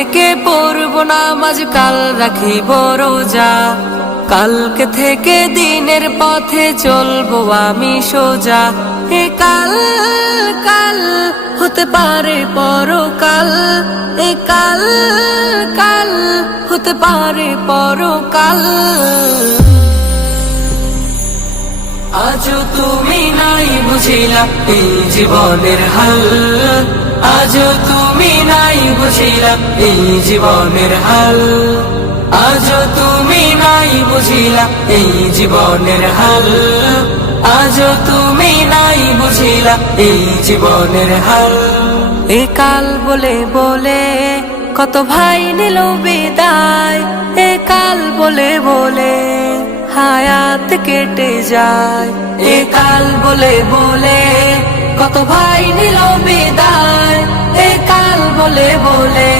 থেকে পড়ব নামাজ, কাল রাখিব রোজা। কালকে থেকে দিনের পথে চলবো আমি সোজা। এ কাল কাল হতে পারে পরকাল, এ কাল কাল হতে পারে পরকাল। আজও তুমি নাই বুঝিলা এই জীবনের হাল, আজও তুমি নাই বুঝিলা এই জীবনের হাল, আজও তুমি নাই বুঝিলা এই জীবনের হাল, আজও তুমি নাই বুঝিলা এই জীবনের হাল। এ কাল বলে বলে কত ভাই নিল বিদায়, এ কাল বলে বলে হায়াত কেটে যায়। এ কাল বলে বলে কত ভাই নিল বিদায়, এ কাল বলে বলে